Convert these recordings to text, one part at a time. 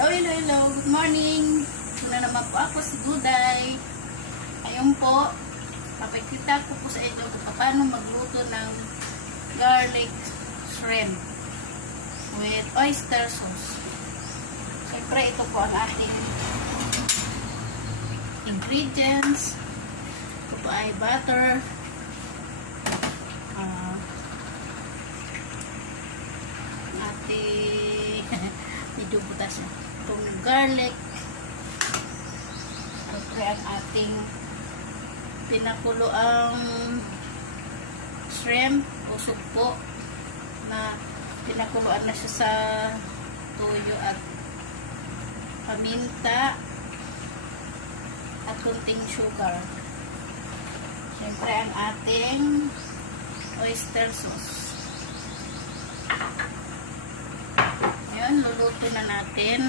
Hello. Good morning. Una naman po ako si Duday. Ayun po, papakita ko po sa inyo kung paano magluto ng garlic shrimp with oyster sauce. Siyempre, ito po ang ating ingredients. Ito po ay butter, medyo butas na itong garlic, siyempre ang ating pinakulo ang shrimp o sugpo na pinakuluan na siya sa tuyo at paminta at kunting sugar. Siyempre ang ating oyster sauce. Ayan, luluto na natin.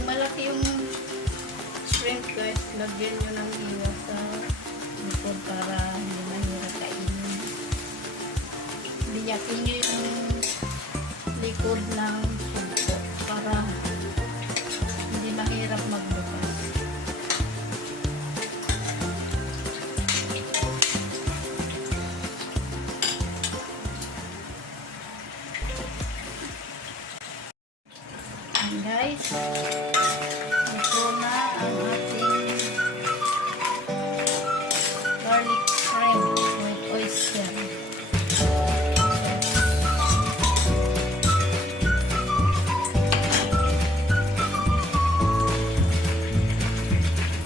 Pag malaki yung shrimp guys, lagyan nyo ng iwas sa likod para hindi mahirap kainin. Biyakin nyo yung likod ng sumpo para hindi mahirap magbukas. Ayan guys.